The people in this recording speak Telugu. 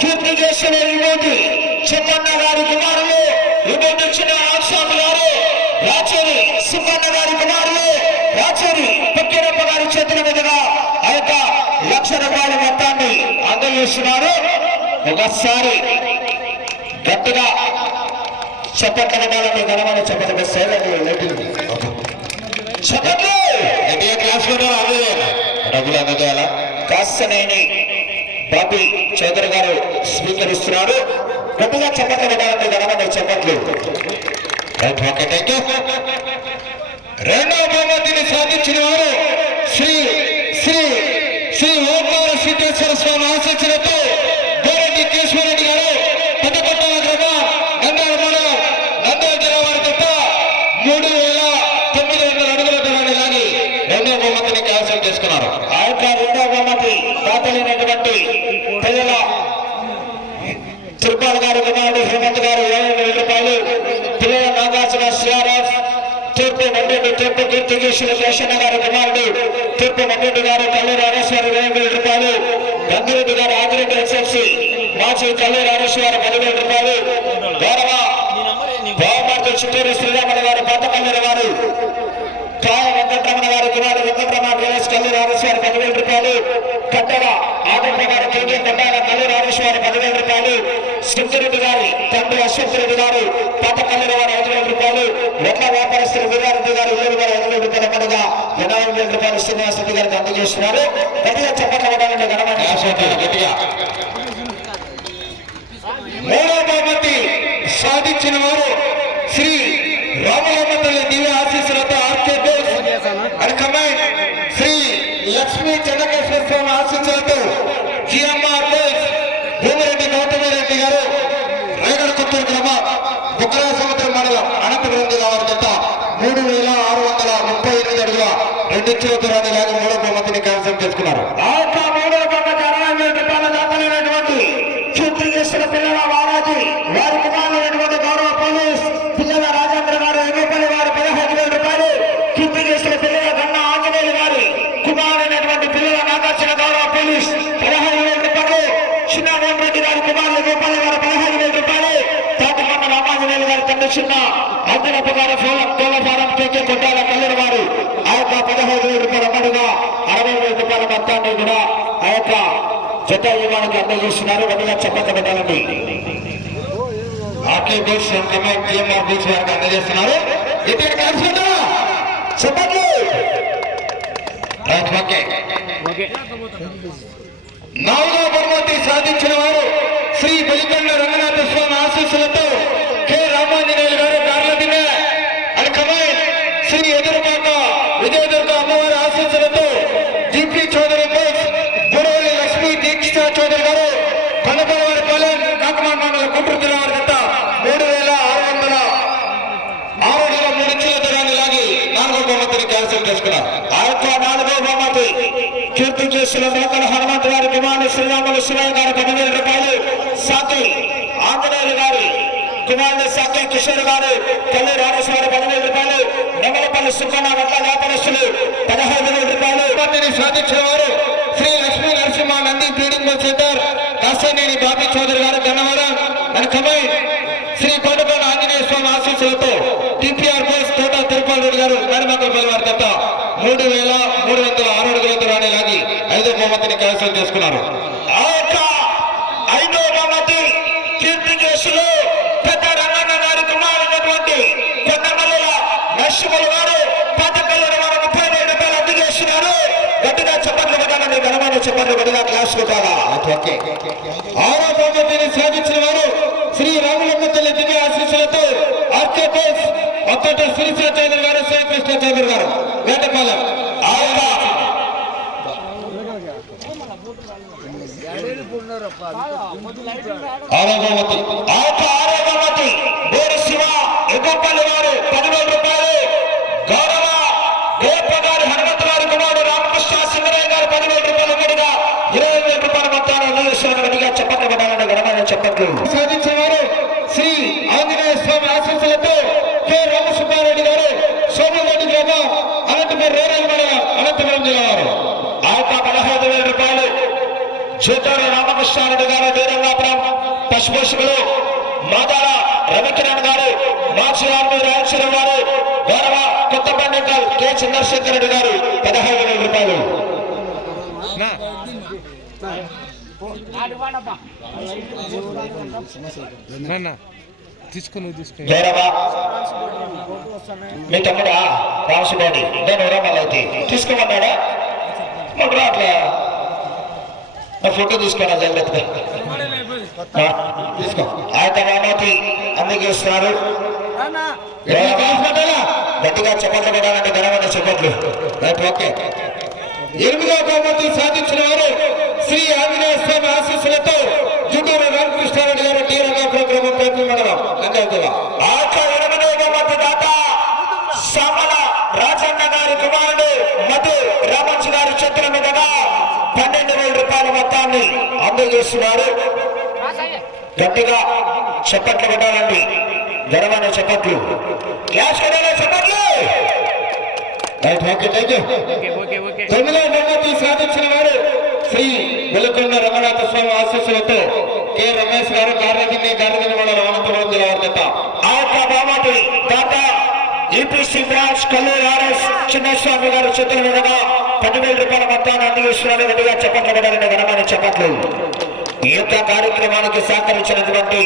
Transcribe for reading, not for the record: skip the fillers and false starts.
కీర్తి చేసిన యువతి చెప్పన్న గారి కుమారులు యువతి ఇచ్చిన ఆశామి గారు రాచూరి సుబ్బన్న గారి కుమారులు రాచూరి పెక్కిరప్ప గారి చేతుల మీదుగా ఆ యొక్క ₹1,00,000 మొత్తాన్ని అందజేస్తున్నారు. ఒకసారి గట్టిగా చెప్పట్ల విధాలని ఘనమైన చెప్పట్ల చెప్పట్లు క్లాస్ డబ్బులు అందజేయాలా కాస్తనేని బాబీ చౌదరి గారు స్వీకరిస్తున్నారు. గట్టిగా చెప్పట్ల విధాలని ఘనమైన చెప్పట్లు. రెండవ బహుమతిని సాధించిన వారు శ్రీ శ్రీ శ్రీ ఓంకార సిద్ధేశ్వర స్వామి ఆశీస్సులతో గోరెడ్డి కేశవరెడ్డి గారు పెద్దకొట్టల గ్రామం నంద్యాల మండలం నంద్యాల జిల్లా వారి తప్ప 3,900 అడుగుల దూరాన్ని లాగి రెండవ బహుమతిని క్యాన్సిల్ చేసుకున్నారు. ఆ యొక్క రెండవ బహుమతి దాతలైనటువంటి పిల్లల తిరుపాల్ గారు కుమారుడు హేమంత్ గారు ₹20,000, పిల్లల నాగార్జున సిఆర్ఎఫ్ తూర్పు మండ్రెడ్డి తూర్పు కీర్తికేశ్వర శేషన్న గారి కుమారుడు తూర్పు మండ్రెడ్డి గారు కల్లూరు రాజేశ్వరి ₹20,000, గంగిరెడ్డి గారు ఆదిరెడ్డి ఎస్ఎఫ్సి మాజీ కల్లూరు రాజేశ్వరి ₹10,000, గౌరవ బావమార్తి చిత్తూరు శ్రీరాముల గారు పాత కల్లూరు వారు కాయ వెంకటరమణ గారి కుమారుడు వెంకటరమణ గణేష్ కల్లూరు రాజేశ్వరి ₹10,000, కట్టల ఆదమ్మ గారు కేకే కట్టాల కల్లూరు రాజేశ్వరి ₹10,000, సింగిరెడ్డి గారి తండ్రి అశ్వత్ రెడ్డి గారు పాత కల్లూరు వారు ₹5,000, ఎట్ల వ్యాపారస్తులు వీరారెడ్డి గారు ఇల్లు గారు ₹5,000 పండుగ ₹80,000 శ్రీనివాస్ రెడ్డి గారికి అందజేస్తున్నారు. గట్టిగా చెప్పట్ల ఉండాలంటే ఘనమైన గట్టిగా. మూడవ బహుమతి సాధించిన వారు శ్రీ రామలమ్మ తల్లి దివ్య ఆశీస్సులతో RK Bose and command Shri Lakshmi Chennakeshwara Swamy ఆశీస్సులతో జిఎంఆర్ బోస్ భూమిరెడ్డి గౌతమిరెడ్డి గారు రేగడ కొత్తూరు గ్రామం బుక్కరా సముద్రం మండలం అనంతపురం జిల్లా వారి జత 3,638 అడుగుల 2 ఇంచుల దూరాన్ని లాగి మూడవ బహుమతిని క్యాన్సిల్ చేసుకున్నారు. ఆ యొక్క మూడవ బహుమతి ₹60,000 దాతలైనటువంటి కీర్తి చేసిన పిల్లల వారాజీ వారి కుమారులైనటువంటి గౌరవ పోలీస్ పిల్లల రాజేంద్ర గారు ఎగపల్లి వారు ₹15,000, కీర్తి చేసిన పిల్లల గన్న ఆంజనేయులు గారి కుమారులైనటువంటి పిల్లల నాగార్జున గౌరవ పోలీస్ ₹15,000, చిన్న వేమరెడ్డి గారి కుమారులు గోపాల గారు ₹15,000, తాటికొండ రామాంజనేయులు గారి తండ్రి చిన్న అంజనప్ప గారు కోలఫారం కేకే కొట్టాల కల్లూరు వారు ఆ యొక్క ₹15,000 అమ్మడుగా ₹60,000 మొత్తాన్ని కూడా ఆ యొక్క జత యజమానికి అందజేస్తున్నారు. గట్టిగా చెప్పక పెట్టాలండి. ఆర్కే బోస్ కమాండ్ జిఎంఆర్ బోస్ వారికి అందజేస్తున్నారు. చెప్పట్లు. నాలుగవ బహుమతి సాధించిన వారు శ్రీ బలికొండ రంగనాథ స్వామి ఆశీస్సులతో కె రామాంజనేయులు గారు కార్లదిన అండ్ కమాండ్ శ్రీ ఎదురుపాక విజయదుర్గ అమ్మవారి ఆశీస్సులతో జిపి చౌదరి బోస్ గురవల్లి లక్ష్మీ దీక్ష చౌదరి గారు కొండపల్లివారిపాలెం కాకమాన్ మండలం గుంటూరు జిల్లా వారి జత 3,603 ఇంచుల దూరాన్ని లాగి నాలుగో బహుమతిని క్యాన్సిల్ చేసుకున్నారు. ఆ యొక్క నాలుగో బహుమతి కీర్తి చేసిన మేకల హనుమంత్ గారి కుమారుడు శ్రీరాములు శివయ్య గారు ₹10,000, సాకి ఆంజనేయులు గారి కుమారుడు సాకి కిషోర్ గారు కల్లూరు రాజేశ్వరి ₹10,000, నెమలపల్లి సుబ్బన్న వడ్ల వ్యాపారస్తులు ₹15,000. సాధించిన వారు శ్రీ లక్ష్మీ నరసింహ నంది ట్రేడింగ్ సెంటర్ కాసేనేని బాబీ చౌదరి గారు గన్నవరం అండ్ కమాండ్ శ్రీ కొండకొండ ఆంజనేయ స్వామి ఆశీస్సులతో టిపిఆర్ బోస్ తోట తిరుపాల్ రెడ్డి గారు నడిమకల్పల్లి వారి తప్ప 3,306 అడుగుల దూరాన్ని లాగి ఐదో బహుమతిని క్యాన్సిల్ చేసుకున్నారు. ఆ యొక్క ఐదో బహుమతి కీర్తి కేసులో పెద్ద రంగన్న గారి కుమారుడైనటువంటి కొండమల్లుల నరసింహులు గారు పాతకల్లూరు వారు ₹30,000 అందజేస్తున్నారు. గట్టిగా చెప్పట్లు పెట్టాలండి. ఘనమైన చెప్పట్లు గట్టిగా క్లాస్ కొట్టాలా. ఆరో బహుమతిని సాధించిన వారు శ్రీ రామలమ్మ తల్లి దివ్య ఆశీస్సులతో ఆర్కే బోస్ ఒక్కట శ్రీశ్రీ చౌదరి గారు శ్రీకృష్ణ చౌదరి గారు వేటపాలెం. ఆరో బహుమతి బోరి శివ ఎగపల్లి వారు ₹10,000, గౌరవ గోప గారి హనుమంత్ గారి కుమారుడు రామకృష్ణ సింగరయ్య గారు ₹10,000 అమ్మడుగా ₹20,000 మొత్తాన్ని అందజేస్తున్నారు. గట్టిగా చెప్పట్లు పెట్టాలంటే ఘనమైన చెప్పట్లు. సాధించేవారు శ్రీ ఆంజనేయ స్వామి ఆశీస్సులతో కె రామసుబ్బారెడ్డి గారు సోమరెడ్డి గ్రామం అనంతపురం రూరల్ మండలం అనంతపురం జిల్లా వారు ఆ యొక్క ₹15,000 చేతారు రామకృష్ణారెడ్డి గారు దూరంగా పశుపోషకులు మాదాల రవికిరణ్ గారు, మాజీ ఆర్మీ రాయలసీమ వారు, గౌరవ కొత్త పండికల్ కె చంద్రశేఖర్ రెడ్డి గారు 15,000 రూపాయలు. గౌరవ మీ తమ్ముడా రామసుబాడి నేను అయితే తీసుకోమన్నాడా? మాకు అట్లా నా ఫోటో తీసుకోనా జాగ్రత్తగా తీసుకో. ఆయన రామాతి అందజేస్తున్నారు. గట్టిగా చప్పట్లు కొడాలంటే ఘనమైన చప్పట్లు. Right, okay. 8వ బహుమతి సాధించిన వారు శ్రీ ఆంజనేయ స్వామి ఆశీస్సులతో జుటూరు రామకృష్ణారెడ్డి గారు టీ రంగా ప్రోగ్రాం ప్రతి మండలం నంద్యాల. 8వ బహుమతి దాత సామల రాజన్న గారి కుమారుడు మధు రామంచి గారి చేతుల మీదుగా 12,000 రూపాయల మొత్తాన్ని అందజేస్తున్నారు. గట్టిగా చప్పట్లు కొట్టాలండి, ఘనమైన చప్పట్లు, క్లాస్ కొట్టాలి చప్పట్లు. Right, okay, thank you. 9వ బహుమతి సాధించిన వారు శ్రీ వెలుకొండ రంగనాథ స్వామి ఆశీస్సులతో కె రమేష్ గారు గారదిని మండలం అనంతపురం జిల్లా వర్గత. ఆ యొక్క బహుమతి దాత EPC branch Kallur RS Chinnaswamy గారు చేతుల మీదుగా 10,000 రూపాయల మొత్తాన్ని అందజేస్తున్నారు. గట్టిగా చప్పట్లు కొట్టాలంటే ఘనమైన చప్పట్లు. ఈ యొక్క కార్యక్రమానికి సహకరించినటువంటి